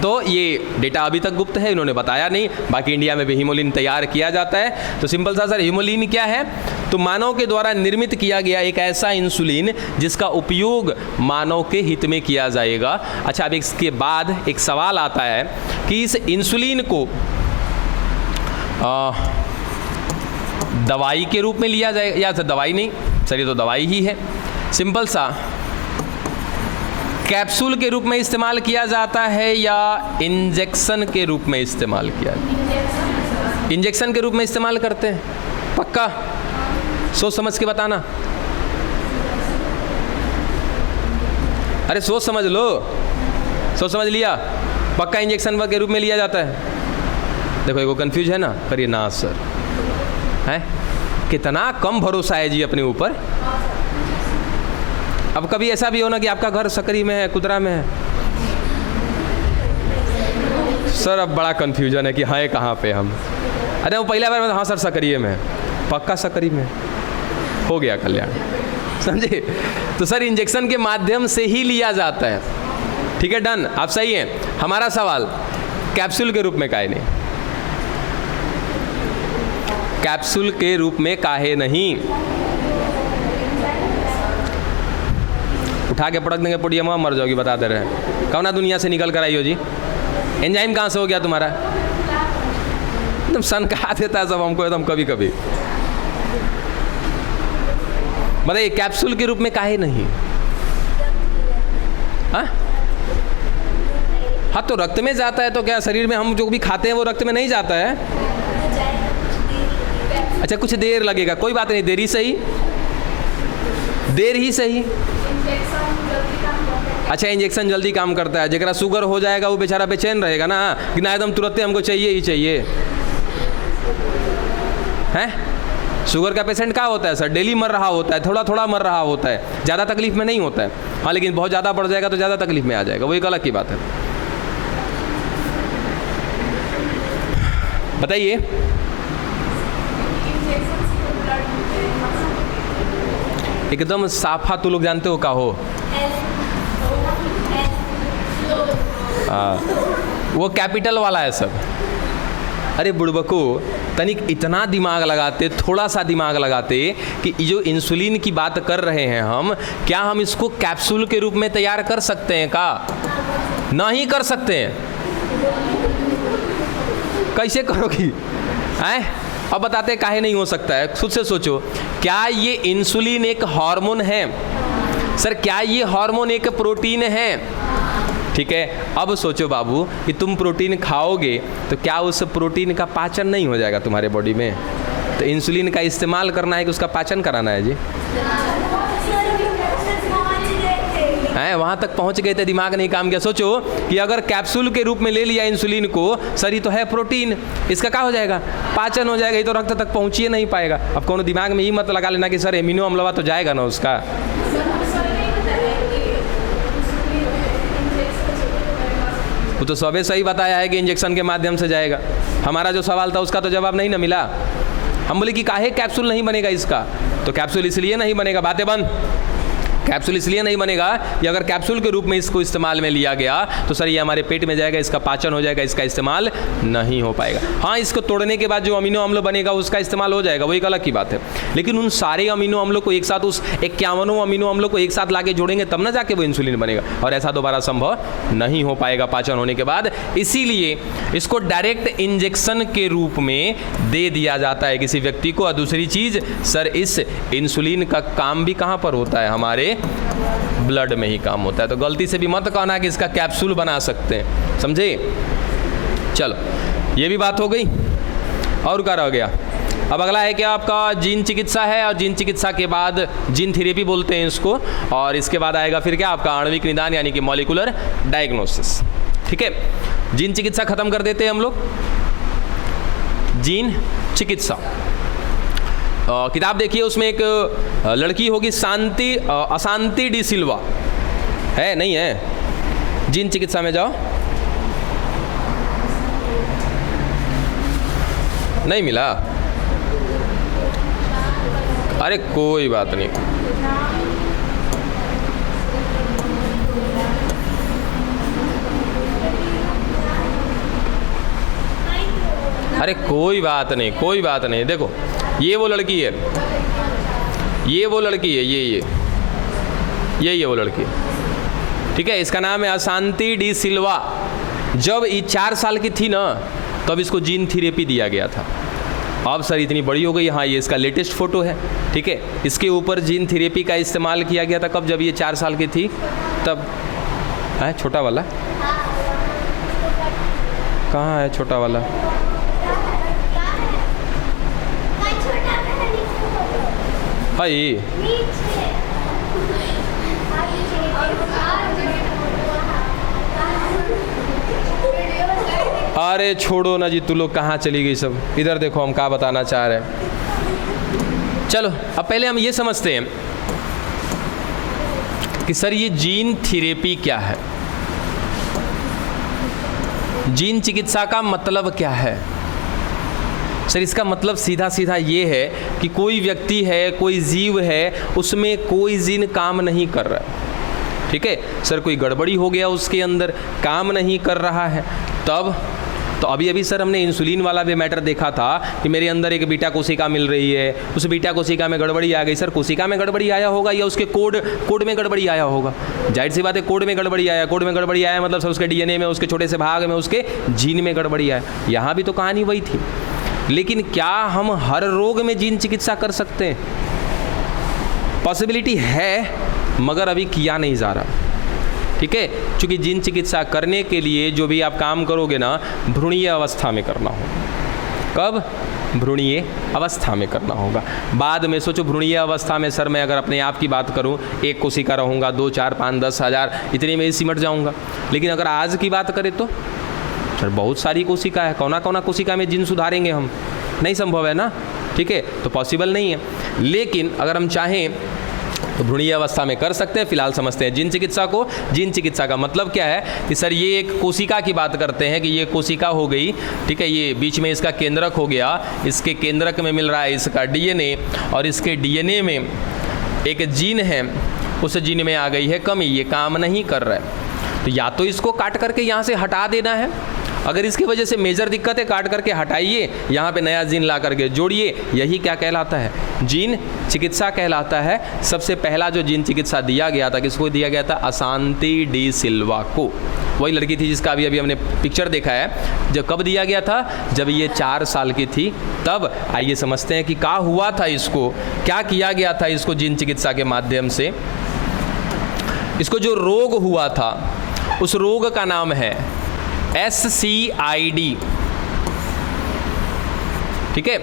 तो ये डेटा अभी तक गुप्त है, इन्होंने बताया नहीं। बाकी इंडिया में भी हीमोलिन तैयार किया जाता है। तो सिंपल सा सर, हीमोलिन क्या है? तो मानव के द्वारा निर्मित किया गया एक ऐसा इंसुलिन जिसका उपयोग मानव के हित में किया जाएगा। अच्छा, अब इसके बाद एक सवाल आता है कि इस इंसुलिन को दवाई के रूप में लिया जाएगा, या सर दवाई नहीं सर, ये तो दवाई ही है। सिंपल सा, कैप्सूल के रूप में इस्तेमाल किया जाता है या इंजेक्शन के रूप में इस्तेमाल किया? इंजेक्शन के रूप में इस्तेमाल करते हैं, पक्का? सोच समझ के बताना। अरे सोच समझ लो, सोच समझ लिया, पक्का इंजेक्शन के रूप में लिया जाता है? देखो एगो कंफ्यूज है ना, करिए ना सर, है कितना कम भरोसा है जी अपने ऊपर। अब कभी ऐसा भी हो ना कि आपका घर सकरी में है, कुदरा में है, सर अब बड़ा कन्फ्यूजन है कि हाँ कहाँ पे हम, अरे वो पहला बार में हाँ सर सकरिए में है, पक्का सकरी में, हो गया कल्याण, समझे? तो सर इंजेक्शन के माध्यम से ही लिया जाता है, ठीक है, डन, आप सही हैं। हमारा सवाल, कैप्सूल के रूप में काहे नहीं? कैप्सूल के रूप में काहे नहीं? उठा के पटक देंगे पोडियम, मर जाओगी, बता दे रहे हैं। कौना दुनिया से निकल कर आई हो जी? एंजाइम कहाँ से हो गया तुम्हारा? एकदम सनका देता है सब हमको एकदम कभी कभी। बताइए कैप्सूल के रूप में काहे नहीं? हाँ तो रक्त में जाता है, तो क्या शरीर में हम जो भी खाते हैं वो रक्त में नहीं जाता है? अच्छा कुछ देर लगेगा, कोई बात नहीं, देर ही सही, देर ही सही। अच्छा इंजेक्शन जल्दी काम करता है, जरा शुगर हो जाएगा वो बेचारा बेचैन रहेगा ना कि ना एकदम तुरंत हमको चाहिए ही चाहिए, हैं? शुगर का पेशेंट क्या होता है सर? डेली मर रहा होता है, थोड़ा थोड़ा मर रहा होता है, ज़्यादा तकलीफ में नहीं होता है। हाँ लेकिन बहुत ज़्यादा बढ़ जाएगा तो ज़्यादा तकलीफ में आ जाएगा, वो एक अलग की बात है। बताइए एकदम साफा, तो लोग जानते हो का हो? वो कैपिटल वाला है सब। अरे बुड़बको, तनिक इतना दिमाग लगाते, थोड़ा सा दिमाग लगाते कि जो इंसुलिन की बात कर रहे हैं हम, क्या हम इसको कैप्सूल के रूप में तैयार कर सकते हैं का? नहीं कर सकते हैं। कैसे करोगी? हैं? अब बताते काहे नहीं हो सकता है, खुद से सोचो। क्या ये इंसुलिन एक हार्मोन है? सर क्या ये हार्मोन एक प्रोटीन है? ठीक है, अब सोचो बाबू कि तुम प्रोटीन खाओगे तो क्या उस प्रोटीन का पाचन नहीं हो जाएगा तुम्हारे बॉडी में? तो इंसुलिन का इस्तेमाल करना है कि उसका पाचन कराना है जी? हैं, वहाँ तक पहुँच गए थे, दिमाग नहीं काम किया। सोचो कि अगर कैप्सूल के रूप में ले लिया इंसुलिन को, सर ये तो है प्रोटीन, इसका क्या हो जाएगा? पाचन हो जाएगा, ये तो रक्त तक पहुँच ही नहीं पाएगा। अब कोनो दिमाग में ही मत लगा लेना कि सर एमिनो अम्लवा तो जाएगा ना उसका। वो तो सबे सही बताया है कि इंजेक्शन के माध्यम से जाएगा। हमारा जो सवाल था उसका तो जवाब नहीं ना मिला। हम बोले कि काहे कैप्सूल नहीं बनेगा इसका? तो कैप्सूल इसलिए नहीं बनेगा, बातें बंद। कैप्सूल इसलिए नहीं बनेगा कि अगर कैप्सूल के रूप में इसको इस्तेमाल में लिया गया तो सर ये हमारे पेट में जाएगा, इसका पाचन हो जाएगा, इसका इस्तेमाल नहीं हो पाएगा। हाँ, इसको तोड़ने के बाद जो अमीनो अम्ल बनेगा उसका इस्तेमाल हो जाएगा, वो एक अलग की बात है। लेकिन उन सारे अमीनो अम्लों को एक साथ, उस 51 अमीनो अम्लों को एक साथ लाके जोड़ेंगे तब ना जाके वो इंसुलिन बनेगा, और ऐसा दोबारा संभव नहीं हो पाएगा पाचन होने के बाद। इसीलिए इसको डायरेक्ट इंजेक्शन के रूप में दे दिया जाता है किसी व्यक्ति को। और दूसरी चीज़ सर, इस इंसुलिन का काम भी कहाँ पर होता है? हमारे ब्लड में ही काम होता है। तो गलती से भी मत कहना कि इसका कैप्सूल बना सकते हैं, समझे? चलो ये भी बात हो गई। और क्या रह गया? अब अगला है कि आपका जीन चिकित्सा है, और जीन चिकित्सा के बाद जीन थेरेपी बोलते हैं इसको, और इसके बाद आएगा फिर क्या आपका आणविक निदान यानी कि मॉलिक्यूलर डायग्नोसिस। ठीक है, जीन चिकित्सा खत्म कर देते हैं हम लोग। जीन चिकित्सा किताब देखिए, उसमें एक लड़की होगी अशांति डी सिल्वा, है नहीं है? जीन चिकित्सा में जाओ, नहीं मिला? अरे कोई बात नहीं, अरे कोई बात नहीं, कोई बात नहीं। देखो ये वो लड़की है, ये वो लड़की है, यही है वो लड़की, ठीक है। इसका नाम है अशांति डी सिल्वा। जब ये 4 साल की थी ना, तब इसको जीन थेरेपी दिया गया था। अब सर इतनी बड़ी हो गई। हाँ, ये इसका लेटेस्ट फोटो है, ठीक है। इसके ऊपर जीन थेरेपी का इस्तेमाल किया गया था कब? जब ये 4 साल की थी तब। है छोटा वाला? कहाँ है छोटा वाला? भाई अरे छोड़ो ना जी, तू लोग कहाँ चली गई सब? इधर देखो हम क्या बताना चाह रहे हैं। चलो अब पहले हम ये समझते हैं कि सर ये जीन थेरेपी क्या है, जीन चिकित्सा का मतलब क्या है। सर इसका मतलब सीधा सीधा ये है कि कोई व्यक्ति है, कोई जीव है, उसमें कोई जीन काम नहीं कर रहा, ठीक है। सर कोई गड़बड़ी हो गया, उसके अंदर काम नहीं कर रहा है, तब तो अभी सर हमने इंसुलिन वाला भी मैटर देखा था कि मेरे अंदर एक बीटा कोशिका मिल रही है, उस बीटा कोशिका में गड़बड़ी आ गई। सर कोशिका में गड़बड़ी आया होगा या उसके कोड में गड़बड़ी आया होगा? जाहिर सी बात है कोड में गड़बड़ी आया। कोड में गड़बड़ी आया मतलब सर उसके डीएनए में, उसके छोटे से भाग में, उसके जीन में गड़बड़ी आया। यहाँ भी तो कहानी वही थी। लेकिन क्या हम हर रोग में जीन चिकित्सा कर सकते हैं? पॉसिबिलिटी है, मगर अभी किया नहीं जा रहा, ठीक है। क्योंकि जीन चिकित्सा करने के लिए जो भी आप काम करोगे ना, भ्रूणीय अवस्था में करना होगा। कब? भ्रूणीय अवस्था में करना होगा। बाद में सोचो भ्रूणीय अवस्था में सर मैं अगर अपने आप की बात करूं, 1 कोशिका रहूँगा, 2, 4, 5, 10 हज़ार इतने में ही सिमट जाऊँगा। लेकिन अगर आज की बात करें तो सर बहुत सारी कोशिका है, कौना कोशिका में जीन सुधारेंगे हम? नहीं संभव है ना, ठीक है। तो पॉसिबल नहीं है। लेकिन अगर हम चाहें तो भ्रूणीय अवस्था में कर सकते हैं। फिलहाल समझते हैं जीन चिकित्सा को। जीन चिकित्सा का मतलब क्या है कि सर ये एक कोशिका की बात करते हैं कि ये कोशिका हो गई, ठीक है। ये बीच में इसका केंद्रक हो गया, इसके केंद्रक में मिल रहा है इसका डीएनए, और इसके डीएनए में एक जीन है, उस जीन में आ गई है कमी, ये काम नहीं कर रहा है। तो या तो इसको काट करके यहाँ से हटा देना है, अगर इसकी वजह से मेजर दिक्कत है काट करके हटाइए, यहाँ पे नया जीन ला करके जोड़िए। यही क्या कहलाता है? जीन चिकित्सा कहलाता है। सबसे पहला जो जीन चिकित्सा दिया गया था, किसको दिया गया था? अशांति डी सिल्वा को। वही लड़की थी जिसका अभी हमने पिक्चर देखा है। जब कब दिया गया था? जब ये 4 साल की थी तब। आइए समझते हैं कि क्या हुआ था इसको, क्या किया गया था इसको जीन चिकित्सा के माध्यम से। इसको जो रोग हुआ था उस रोग का नाम है SCID, ठीक है।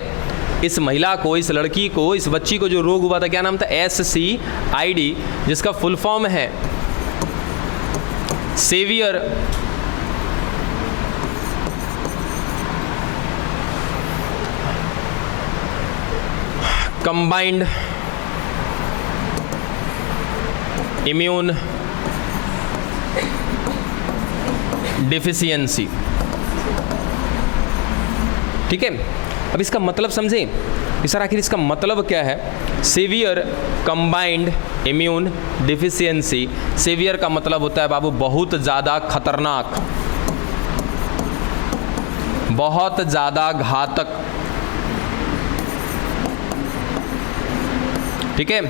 इस महिला को, इस लड़की को, इस बच्ची को जो रोग हुआ था, क्या नाम था? SCID, जिसका फुल फॉर्म है सेवियर कंबाइंड इम्यून डिफिशियंसी, ठीक है। अब इसका मतलब समझें कि सर आखिर इसका मतलब क्या है? Severe combined immune deficiency. Severe का मतलब होता है बाबू बहुत ज़्यादा खतरनाक, बहुत ज़्यादा घातक, ठीक है।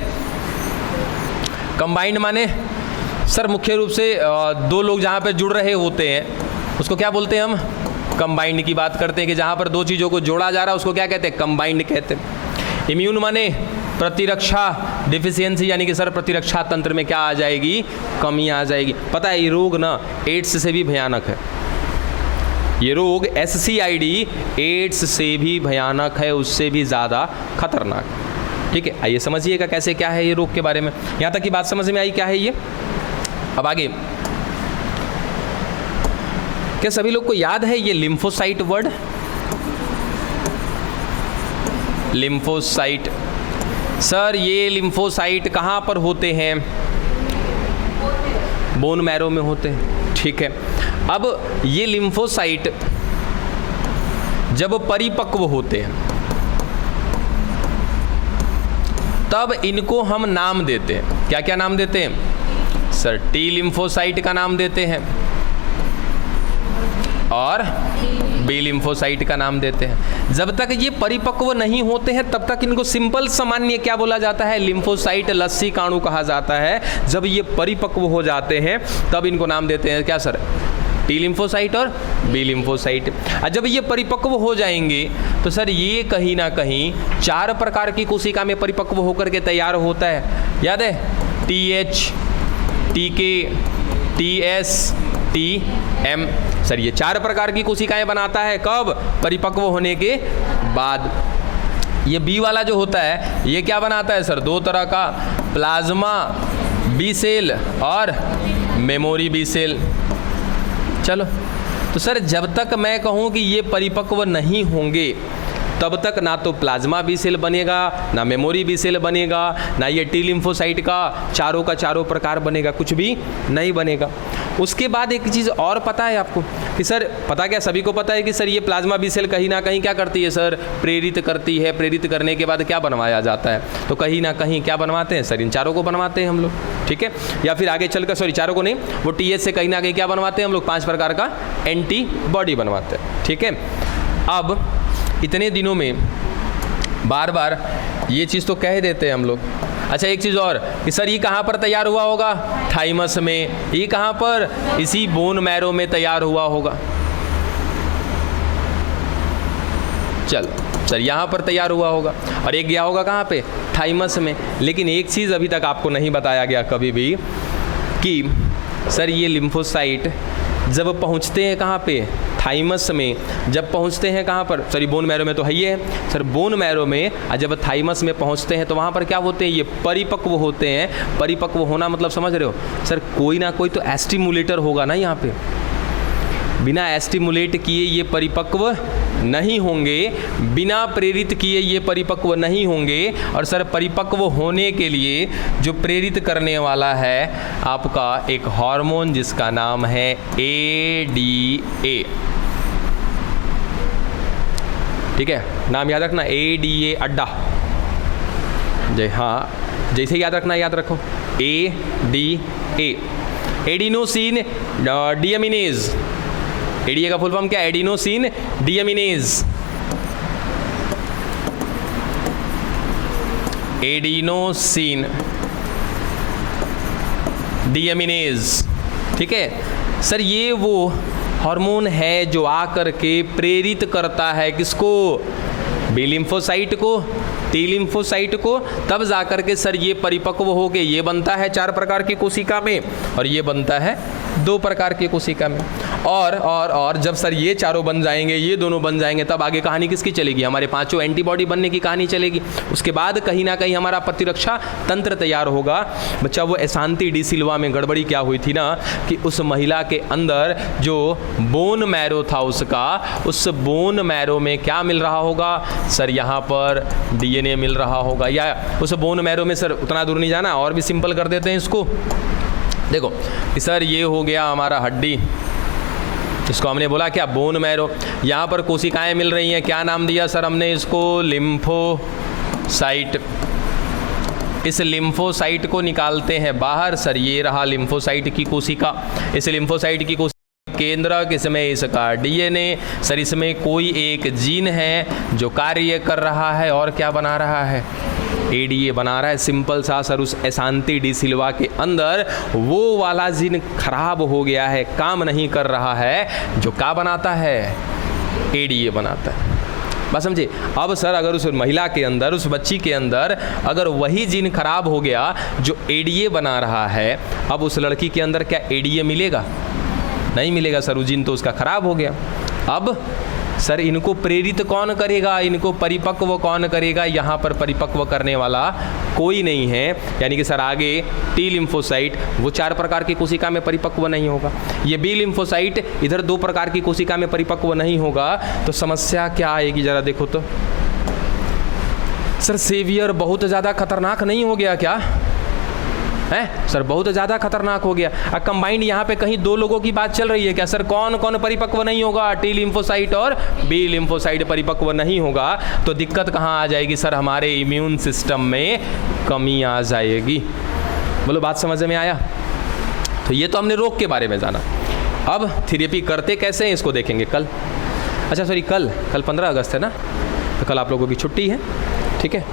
कंबाइंड माने सर मुख्य रूप से 2 लोग जहाँ पर जुड़ रहे होते हैं उसको क्या बोलते हैं? हम कंबाइंड की बात करते हैं कि जहाँ पर 2 चीज़ों को जोड़ा जा रहा है उसको क्या कहते हैं? कंबाइंड कहते हैं। इम्यून माने प्रतिरक्षा, डिफिशियंसी यानी कि सर प्रतिरक्षा तंत्र में क्या आ जाएगी? कमी आ जाएगी। पता है ये रोग ना एड्स से भी भयानक है। ये रोग SCID एड्स से भी भयानक है, उससे भी ज़्यादा खतरनाक, ठीक है। आइए समझिएगा कैसे क्या है ये रोग के बारे में। यहाँ तक की बात समझ में आई क्या है ये? अब आगे, क्या सभी लोग को याद है ये लिम्फोसाइट वर्ड? लिम्फोसाइट, सर ये लिम्फोसाइट कहाँ पर होते हैं? बोन मैरो में होते हैं, ठीक है। अब ये लिम्फोसाइट जब परिपक्व होते हैं तब इनको हम नाम देते हैं। क्या क्या नाम देते हैं सर? टी लिम्फोसाइट का नाम देते हैं और बी लिम्फोसाइट का नाम देते हैं। जब तक ये परिपक्व नहीं होते हैं तब तक इनको सिंपल सामान्य क्या बोला जाता है? लिम्फोसाइट लस्सी काणु कहा जाता है। जब ये परिपक्व हो जाते हैं तब इनको नाम देते हैं क्या सर? टी लिम्फोसाइट और बी लिम्फोसाइट। और जब ये परिपक्व हो जाएंगे तो सर ये कहीं ना कहीं 4 प्रकार की कोशिका में परिपक्व होकर के तैयार होता है। याद है? TH, TK, TS, TM। Sir ये 4 प्रकार की कोशिकाएं बनाता है। कब? परिपक्व होने के बाद। ये बी वाला जो होता है ये क्या बनाता है सर? 2 तरह का, प्लाज्मा बी सेल और मेमोरी बी सेल। चलो, तो सर जब तक मैं कहूँ कि ये परिपक्व नहीं होंगे तब तक ना तो प्लाज्मा बी सेल बनेगा, ना मेमोरी बी सेल बनेगा, ना ये टी लिम्फोसाइट का चारों प्रकार बनेगा, कुछ भी नहीं बनेगा। उसके बाद एक चीज़ और पता है आपको कि सर, पता क्या सभी को पता है कि सर ये प्लाज्मा बी सेल कहीं ना कहीं क्या करती है सर? प्रेरित करती है। प्रेरित करने के बाद क्या बनवाया जाता है? तो कहीं ना कहीं क्या बनवाते हैं सर? इन चारों को बनवाते हैं हम लोग, ठीक है? या फिर आगे चलकर, सॉरी चारों को नहीं, वो TH से कहीं ना कहीं क्या बनवाते हैं हम लोग? 5 प्रकार का एंटीबॉडी बनवाते हैं, ठीक है? अब इतने दिनों में बार बार ये चीज़ तो कह देते हैं हम लोग। अच्छा, एक चीज़ और कि सर ये कहाँ पर तैयार हुआ होगा? थाइमस में। ये कहाँ पर? इसी बोन मैरो में तैयार हुआ होगा। चल सर यहाँ पर तैयार हुआ होगा और एक गया होगा कहाँ पे? थाइमस में। लेकिन एक चीज़ अभी तक आपको नहीं बताया गया कभी भी कि सर ये लिम्फोसाइट जब पहुँचते हैं कहाँ पे? थाइमस में। जब पहुंचते हैं कहाँ पर? सॉरी बोन मैरो में तो है ही है सर, बोन मैरो में। और जब थाइमस में पहुंचते हैं तो वहाँ पर क्या होते हैं? ये परिपक्व होते हैं। परिपक्व होना मतलब समझ रहे हो सर? कोई ना कोई तो एस्टिमुलेटर होगा ना यहाँ पे। बिना एस्टिमुलेट किए ये परिपक्व नहीं होंगे, बिना प्रेरित किए ये परिपक्व नहीं होंगे। और सर परिपक्व होने के लिए जो प्रेरित करने वाला है आपका एक हार्मोन जिसका नाम है ADA, ठीक है? नाम याद रखना, ADA अड्डा। हाँ, जैसे याद रखना, याद रखो ADA, एडिनोसिन डीएमिनेज। ADA का फुल फॉर्म क्या? Adenosine deaminase. एडिनोसिन डीएमिनेज, ठीक है सर? ये वो हार्मोन है जो आकर के प्रेरित करता है किसको? बी लिम्फोसाइट को, टी लिम्फोसाइट को। तब जाकर के सर ये परिपक्व हो के ये बनता है 4 प्रकार की कोशिका में और ये बनता है 2 प्रकार की कोशिका में। और जब सर ये चारों बन जाएंगे, ये दोनों बन जाएंगे, तब आगे कहानी किसकी चलेगी? हमारे 5 एंटीबॉडी बनने की कहानी चलेगी। उसके बाद कहीं ना कहीं हमारा प्रतिरक्षा तंत्र तैयार होगा। बच्चा वो एसांती डी सिल्वा में गड़बड़ी क्या हुई थी ना कि उस महिला के अंदर जो बोन मैरो था उसका, उस बोन मैरो में क्या मिल रहा होगा सर? यहाँ पर DNA मिल रहा होगा। या उस बोन मैरो में सर उतना दूर नहीं जाना, और भी सिंपल कर देते हैं इसको। देखो कि सर ये हो गया हमारा हड्डी, इसको हमने बोला क्या? Bone marrow. यहाँ पर कोशिकाएं मिल रही हैं, क्या नाम दिया सर हमने इसको? लिम्फोसाइट। इस लिम्फोसाइट को निकालते हैं बाहर। सर ये रहा लिम्फोसाइट की कोशिका। इस लिम्फोसाइट की कोशिका केंद्रक, इसमें इसका DNA। सर इसमें कोई एक जीन है जो कार्य कर रहा है और क्या बना रहा है? ADA बना रहा है। सिंपल सा सर, उस एसांती डी सिल्वा के अंदर वो वाला जीन खराब हो गया है, काम नहीं कर रहा है, जो क्या बनाता है? ADA बनाता है। बस समझे? अब सर अगर उस महिला के अंदर, उस बच्ची के अंदर अगर वही जीन खराब हो गया जो ADA बना रहा है, अब उस लड़की के अंदर क्या ADA मिलेगा? नहीं मिलेगा सर, वो जीन तो उसका खराब हो गया। अब सर इनको प्रेरित कौन करेगा? इनको परिपक्व कौन करेगा? यहाँ पर परिपक्व करने वाला कोई नहीं है। यानी कि सर आगे टी लिम्फोसाइट वो 4 प्रकार की कोशिका में परिपक्व नहीं होगा, ये बी लिम्फोसाइट इधर 2 प्रकार की कोशिका में परिपक्व नहीं होगा। तो समस्या क्या आएगी जरा देखो तो। सर सेवियर बहुत ज़्यादा खतरनाक नहीं हो गया क्या? हैं सर बहुत ज़्यादा खतरनाक हो गया। अब कंबाइंड यहाँ पे कहीं दो लोगों की बात चल रही है क्या सर? कौन कौन परिपक्व नहीं होगा? टी लिम्फोसाइट और बी लिम्फोसाइट परिपक्व नहीं होगा तो दिक्कत कहाँ आ जाएगी सर? हमारे इम्यून सिस्टम में कमी आ जाएगी। बोलो बात समझ में आया? तो ये तो हमने रोग के बारे में जाना। अब थेरेपी करते कैसे हैं इसको देखेंगे कल। अच्छा सॉरी कल 15 अगस्त है ना, तो कल आप लोगों की छुट्टी है, ठीक है।